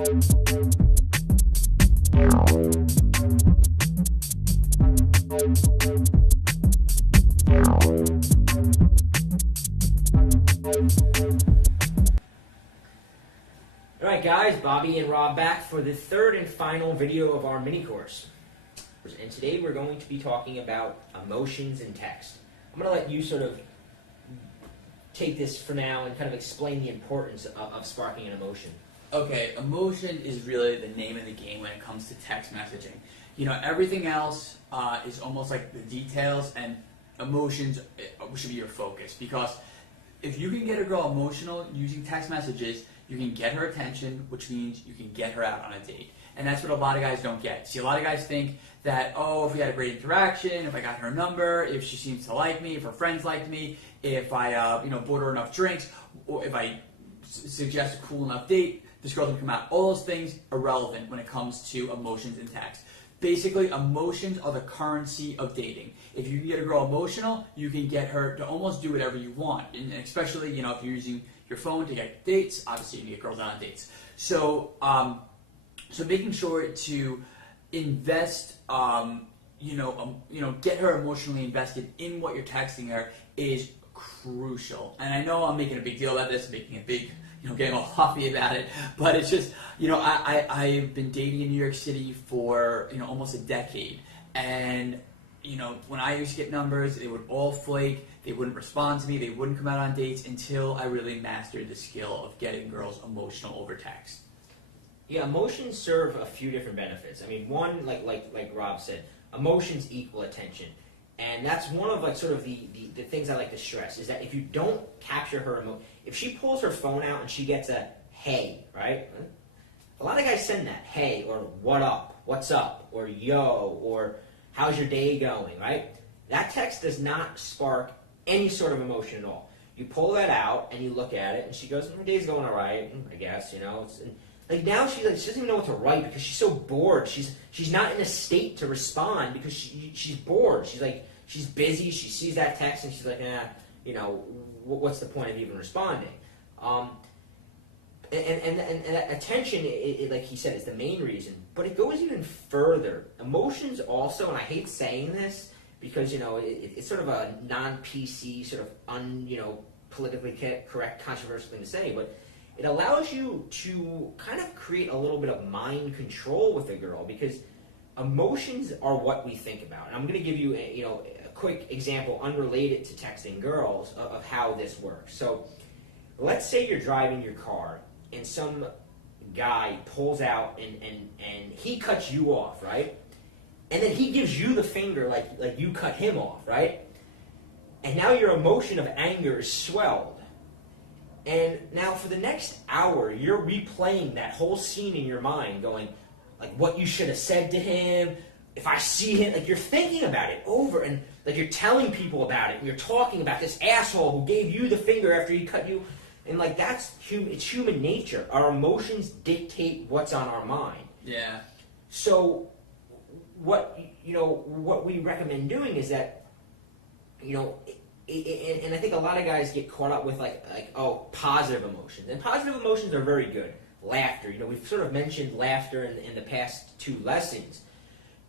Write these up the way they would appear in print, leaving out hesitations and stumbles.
Alright guys, Bobby and Rob back for the third and final video of our mini course. And today we're going to be talking about emotions in text. I'm going to let you sort of take this for now and kind of explain the importance of sparking an emotion. Okay, emotion is really the name of the game when it comes to text messaging. You know, everything else is almost like the details, and emotions should be your focus. Because if you can get a girl emotional using text messages, you can get her attention, which means you can get her out on a date. And that's what a lot of guys don't get. See, a lot of guys think that, oh, if we had a great interaction, if I got her number, if she seems to like me, if her friends liked me, if I bought her enough drinks, or if I suggest a cool enough date, this girl's gonna come out. All those things are irrelevant when it comes to emotions in text. Basically, emotions are the currency of dating. If you can get a girl emotional, you can get her to almost do whatever you want. And especially, you know, if you're using your phone to get dates, obviously you can get girls on dates. So, so making sure to invest, get her emotionally invested in what you're texting her is crucial. And I know I'm making a big deal about this, making a big, getting all huffy about it, but it's just, I've been dating in New York City for, almost a decade. And, when I used to get numbers, they would all flake. They wouldn't respond to me. They wouldn't come out on dates until I really mastered the skill of getting girls emotional over text. Yeah, emotions serve a few different benefits. I mean, one, like Rob said, emotions equal attention. And that's one of sort of the things I like to stress, is that if you don't capture her emotion, if she pulls her phone out and she gets a hey, right? A lot of guys send that, hey, or what up, what's up, or yo, or how's your day going, right? That text does not spark any sort of emotion at all. You pull that out and you look at it and she goes, her day's going all right, I guess, Like now she doesn't even know what to write because she's so bored. She's not in a state to respond because she's bored. She's busy. She sees that text and she's like, what's the point of even responding? And attention, like he said, is the main reason. But it goes even further. Emotions also, and I hate saying this because it's sort of a non-PC, sort of politically correct, controversial thing to say, but it allows you to kind of create a little bit of mind control with a girl because emotions are what we think about. And I'm going to give you a quick example unrelated to texting girls of how this works. So let's say you're driving your car and some guy pulls out and he cuts you off, right? And then he gives you the finger like you cut him off, right? And now your emotion of anger is swelled. And now for the next hour, you're replaying that whole scene in your mind, going, like, what you should have said to him, if I see him, like, you're thinking about it over, and, like, you're telling people about it, and you're talking about this asshole who gave you the finger after he cut you, and, like, it's human nature. Our emotions dictate what's on our mind. Yeah. So, what we recommend doing is that, and I think a lot of guys get caught up with positive emotions. And positive emotions are very good. Laughter, we've sort of mentioned laughter in the past two lessons.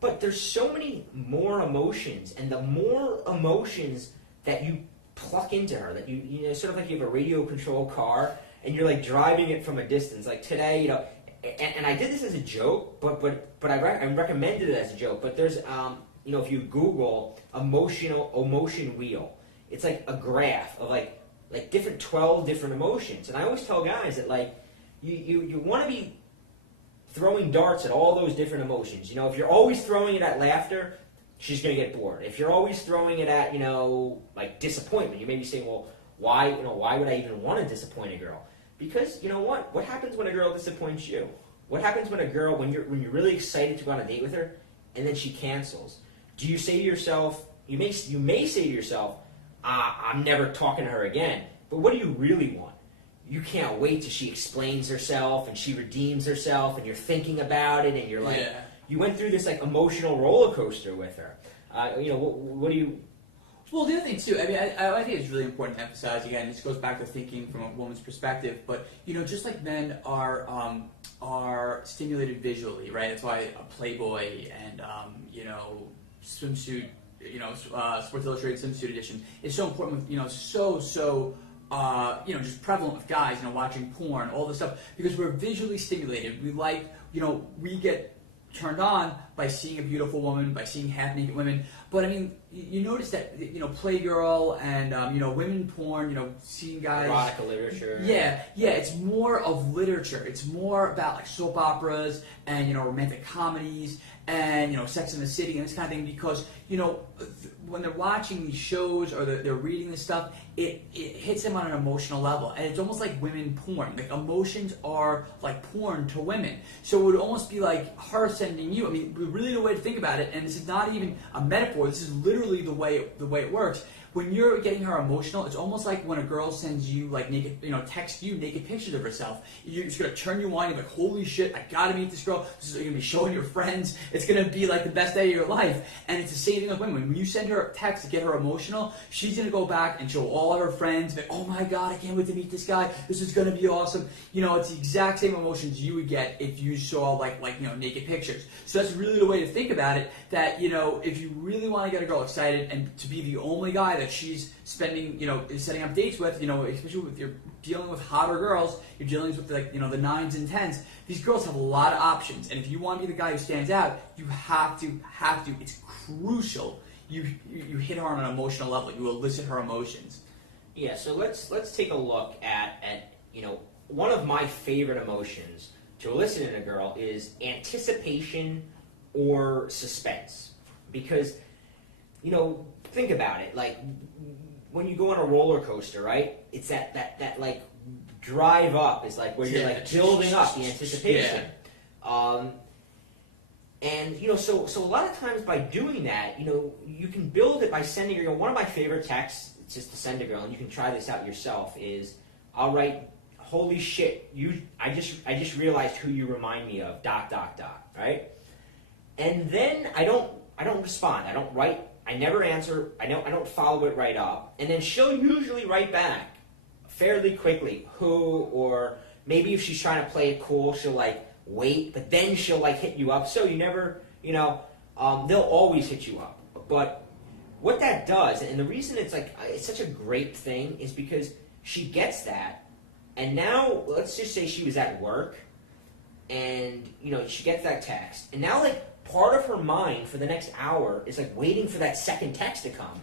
But there's so many more emotions, and the more emotions that you pluck into her, that you sort of like you have a radio controlled car and you're like driving it from a distance. Like today, and I did this as a joke, but I recommended it as a joke. But there's if you Google emotion wheel, it's like a graph of like 12 different emotions. And I always tell guys that you want to be throwing darts at all those different emotions. If you're always throwing it at laughter, she's going to get bored. If you're always throwing it at, disappointment, you may be saying, well, why would I even want to disappoint a girl? Because what happens when a girl disappoints you? What happens when a girl, when you're really excited to go on a date with her, and then she cancels? Do you say to yourself, you may say to yourself, I'm never talking to her again. But what do you really want? You can't wait till she explains herself and she redeems herself, and you're thinking about it, and you're like, yeah. You went through this emotional roller coaster with her. What do you? Well, the other thing too, I think it's really important to emphasize, again, this goes back to thinking from a woman's perspective, but just like men are are stimulated visually, right? That's why a Playboy and swimsuit, Sports Illustrated swimsuit edition is so important. With just prevalent with guys, watching porn, all this stuff, because we're visually stimulated. We like, we get turned on by seeing a beautiful woman, by seeing half-naked women. But I mean, you notice that, Playgirl and, women porn, seeing guys. Erotica literature. Yeah, it's more of literature. It's more about like soap operas and, romantic comedies and, Sex in the City and this kind of thing, because, when they're watching these shows or they're reading this stuff, it hits them on an emotional level. And it's almost like women porn. Like, emotions are like porn to women. So it would almost be like her sending you. I mean, really the way to think about it, and this is not even a metaphor, this is literally the way it works. When you're getting her emotional, it's almost like when a girl sends you like naked, texts you naked pictures of herself. It's gonna turn you on. You're like, holy shit, I gotta meet this girl. You're gonna be showing your friends. It's gonna be like the best day of your life. And it's the same thing with women. When you send her a text to get her emotional, she's gonna go back and show all of her friends. Like, oh my god, I can't wait to meet this guy. This is gonna be awesome. It's the exact same emotions you would get if you saw like naked pictures. So that's really the way to think about it. That if you really want to get a girl excited and to be the only guy that she's spending, setting up dates with, especially if you're dealing with hotter girls, you're dealing with like, the 9s and 10s. These girls have a lot of options, and if you want to be the guy who stands out, you have to. It's crucial. You hit her on an emotional level. You elicit her emotions. Yeah. So let's take a look at one of my favorite emotions to elicit in a girl is anticipation or suspense, because think about it, like when you go on a roller coaster, right? It's that like drive up is like where you're like building up the anticipation. And so a lot of times by doing that, you can build it by sending her. One of my favorite texts, just to send a girl, and you can try this out yourself, is I'll write, holy shit, I just realized who you remind me of, ... right? And then I don't respond. I don't write. I never answer. I don't follow it right up. And then she'll usually write back fairly quickly who, or maybe if she's trying to play it cool, she'll like wait, but then she'll like hit you up. So you never, they'll always hit you up. But what that does, and the reason it's such a great thing, is because she gets that, and now let's just say she was at work, and she gets that text, and now like part of her mind for the next hour is like waiting for that second text to come.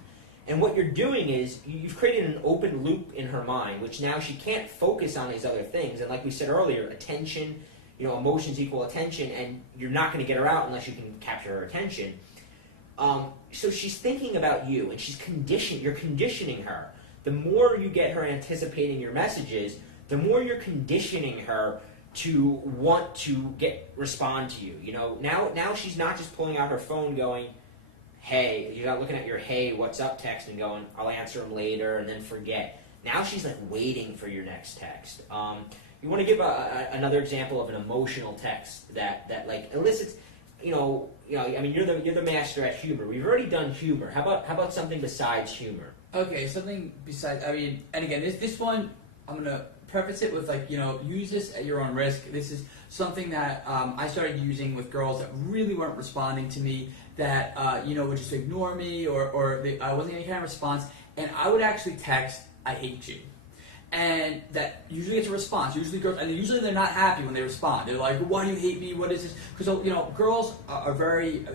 And what you're doing is you've created an open loop in her mind, which now she can't focus on these other things. And like we said earlier, attention, emotions equal attention, and you're not going to get her out unless you can capture her attention. So she's thinking about you, and you're conditioning her. The more you get her anticipating your messages, the more you're conditioning her to want to respond to you. Now she's not just pulling out her phone going, hey, you're not looking at your hey, what's up text and going, I'll answer him later and then forget. Now she's like waiting for your next text. You want to give another example of an emotional text that like elicits, I mean, you're the master at humor. We've already done humor. How about something besides humor? Okay, something besides, I mean, and again, this one, I'm going to preface it with use this at your own risk. This is something that I started using with girls that really weren't responding to me, that would just ignore me, or I wasn't getting any kind of response, and I would actually text, I hate you. And that usually gets a response. Usually they're not happy when they respond. They're like, why do you hate me? What is this? Because girls are very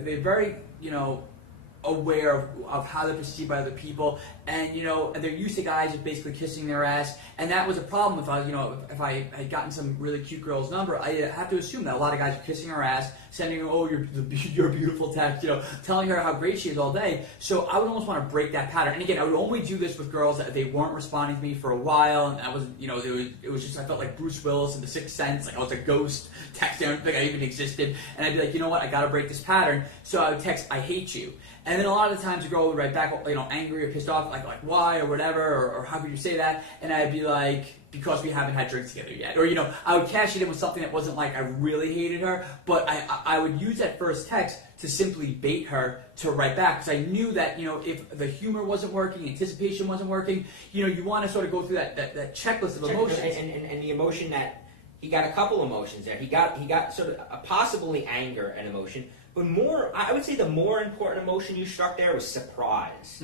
aware of how they're perceived by other people, and they're used to guys just basically kissing their ass, and that was a problem. If I had gotten some really cute girl's number, I have to assume that a lot of guys are kissing her ass, sending her, oh, you're a beautiful text, telling her how great she is all day. So I would almost want to break that pattern. And again, I would only do this with girls that they weren't responding to me for a while, and I was, it was just, I felt like Bruce Willis in The Sixth Sense, like I was a ghost texting. I don't think I even existed, and I'd be like, you know what, I got to break this pattern. So I would text, I hate you. And then a lot of the times a girl would write back, angry or pissed off, like why or whatever, or how could you say that? And I'd be like, because we haven't had drinks together yet. Or, I would cash it in with something that wasn't like I really hated her, but I would use that first text to simply bait her to write back, because I knew that, if the humor wasn't working, anticipation wasn't working, you want to sort of go through that checklist of emotions. And the emotion that he got a couple emotions there. He got sort of a possibly anger and emotion, but more, I would say the more important emotion you struck there was surprise.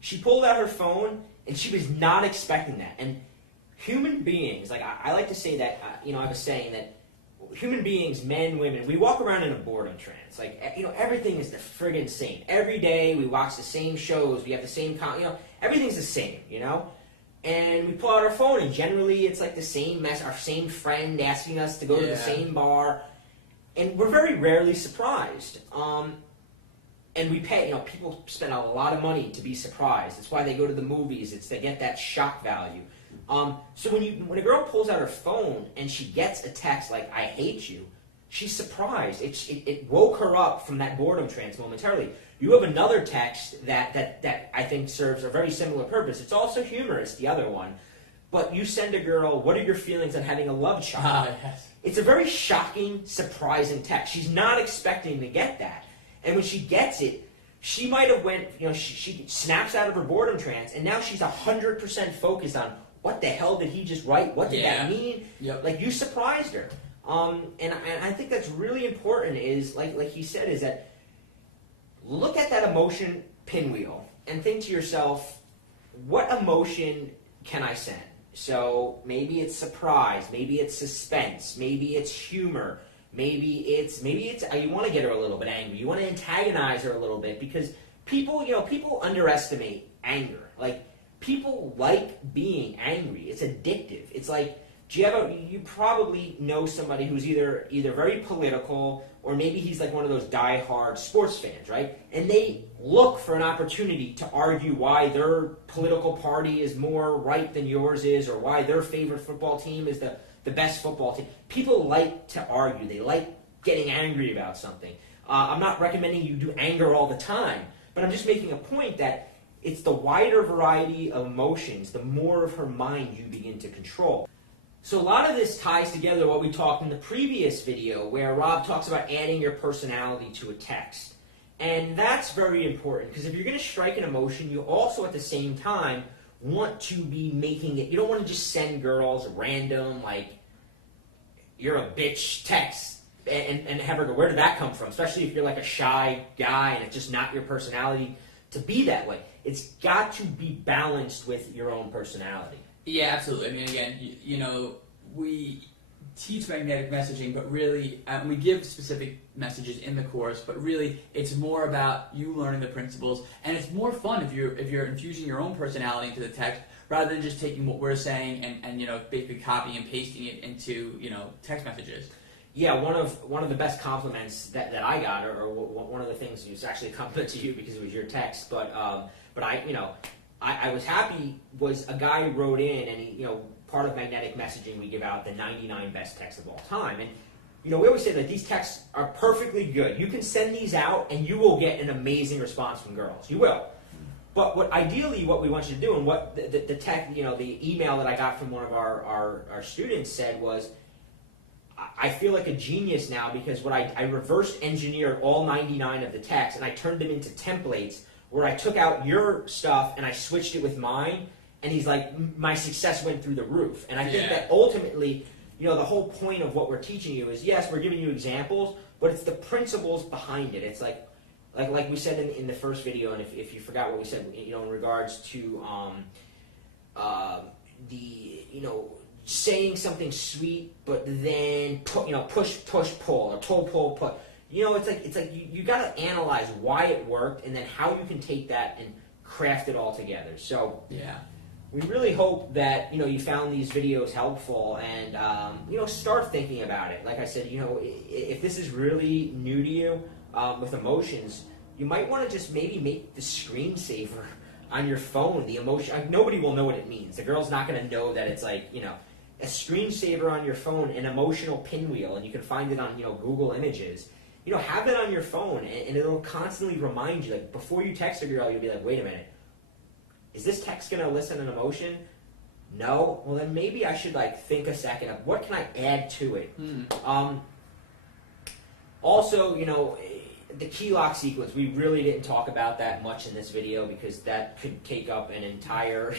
She pulled out her phone and she was not expecting that. And human beings, like I like to say that, I was saying that human beings, men, women, we walk around in a boredom trance. Like, everything is the friggin' same. Every day we watch the same shows, we have the same, everything's the same, And we pull out our phone, and generally it's like the same mess, our same friend asking us to go to the same bar, and we're very rarely surprised. And we pay, people spend a lot of money to be surprised. That's why they go to the movies. It's to get that shock value. So when a girl pulls out her phone and she gets a text like "I hate you," she's surprised. It woke her up from that boredom trance momentarily. You have another text that I think serves a very similar purpose. It's also humorous, the other one. But you send a girl, "What are your feelings on having a love child?" Yes. It's a very shocking, surprising text. She's not expecting to get that. And when she gets it, she might have went, she snaps out of her boredom trance, and now she's 100% focused on, what the hell did he just write? What did that mean? Yep. Like, you surprised her. And I think that's really important is, like he said, is that look at that emotion pinwheel and think to yourself, what emotion can I send? So maybe it's surprise, maybe it's suspense, maybe it's humor, maybe it's you want to get her a little bit angry, you want to antagonize her a little bit, because people underestimate anger. Like, people like being angry. It's addictive. It's like, you probably know somebody who's either very political, or maybe he's like one of those die-hard sports fans, right? And they look for an opportunity to argue why their political party is more right than yours is, or why their favorite football team is the best football team. People like to argue. They like getting angry about something. I'm not recommending you do anger all the time, but I'm just making a point that it's the wider variety of emotions, the more of her mind you begin to control. So a lot of this ties together to what we talked in the previous video, where Rob talks about adding your personality to a text. And that's very important, because if you're going to strike an emotion, you also at the same time want to be making it, you don't want to just send girls random, like, "You're a bitch" text and have her go, where did that come from? Especially if you're like a shy guy and it's just not your personality to be that way. It's got to be balanced with your own personality. Yeah, absolutely. I mean, again, we teach magnetic messaging, but really, we give specific messages in the course, but really, it's more about you learning the principles, and it's more fun if you're infusing your own personality into the text, rather than just taking what we're saying and basically copying and pasting it into, text messages. Yeah, one of the best compliments that I got, or one of the things, it was actually a compliment to you because it was your text, but I was happy, was a guy wrote in, and he, part of magnetic messaging, we give out the 99 best texts of all time. And, we always say that these texts are perfectly good. You can send these out and you will get an amazing response from girls. You will. But ideally what we want you to do, and what the email that I got from one of our students said was, I feel like a genius now, because I reversed engineered all 99 of the texts and I turned them into templates where I took out your stuff and I switched it with mine, and he's like, my success went through the roof. And I think that ultimately, the whole point of what we're teaching you is, yes, we're giving you examples, but it's the principles behind it. It's like we said in the first video, and if you forgot what we said, in regards to saying something sweet, but then push, pull, or pull, push. It's like you got to analyze why it worked, and then how you can take that and craft it all together. So we really hope that you found these videos helpful, and start thinking about it. Like I said, if this is really new to you with emotions, you might want to just maybe make the screensaver on your phone the emotion. Nobody will know what it means. The girl's not going to know that it's like a screensaver on your phone, an emotional pinwheel, and you can find it on Google Images. Have it on your phone, and it'll constantly remind you. Like, before you text a girl, you'll be like, wait a minute, is this text going to elicit an emotion? No? Well, then maybe I should think a second of what can I add to it. Also, the key lock sequence, we really didn't talk about that much in this video, because that could take up an entire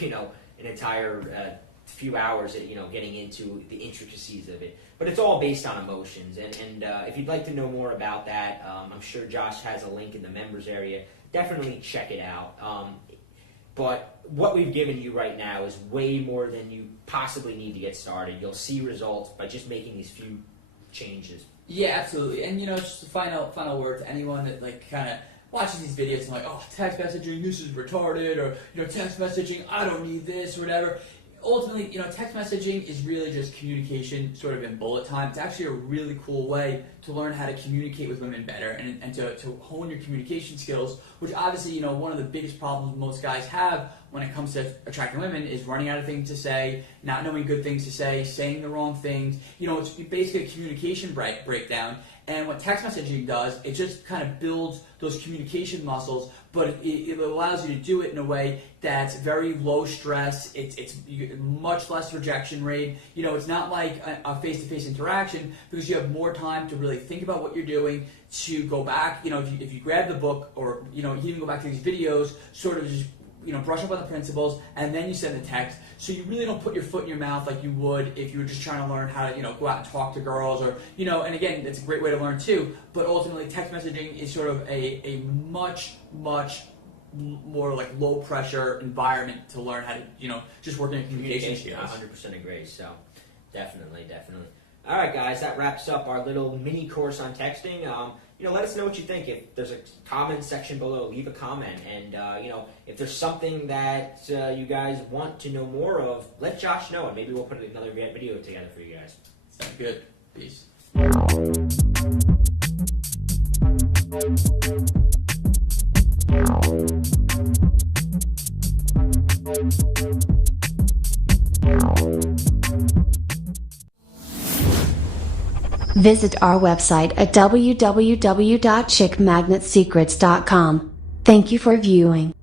few hours at getting into the intricacies of it. But it's all based on emotions, and if you'd like to know more about that, I'm sure Josh has a link in the members area. Definitely check it out. But what we've given you right now is way more than you possibly need to get started. You'll see results by just making these few changes. Yeah, absolutely. And just a final word to anyone that kind of watches these videos and oh, text messaging, this is retarded, or text messaging, I don't need this, or whatever. Ultimately, text messaging is really just communication sort of in bullet time. It's actually a really cool way to learn how to communicate with women better and to hone your communication skills, which obviously, one of the biggest problems most guys have when it comes to attracting women is running out of things to say, not knowing good things to say, saying the wrong things. It's basically a communication breakdown. And what text messaging does, it just kind of builds those communication muscles, but it allows you to do it in a way that's very low stress. It's much less rejection rate. It's not like a face-to-face interaction, because you have more time to really think about what you're doing, to go back. If you grab the book, or you even go back to these videos, sort of just brush up on the principles, and then you send the text. So you really don't put your foot in your mouth like you would if you were just trying to learn how to, go out and talk to girls, or, and again, it's a great way to learn too. But ultimately, text messaging is sort of a much more low pressure environment to learn how to, just work in communication skills. 100% agree. So definitely. All right, guys, that wraps up our little mini course on texting. Let us know what you think. If there's a comment section below, leave a comment. And, if there's something that you guys want to know more of, let Josh know, and maybe we'll put another video together for you guys. Sounds good. Peace. Visit our website at www.chickmagnetsecrets.com. Thank you for viewing.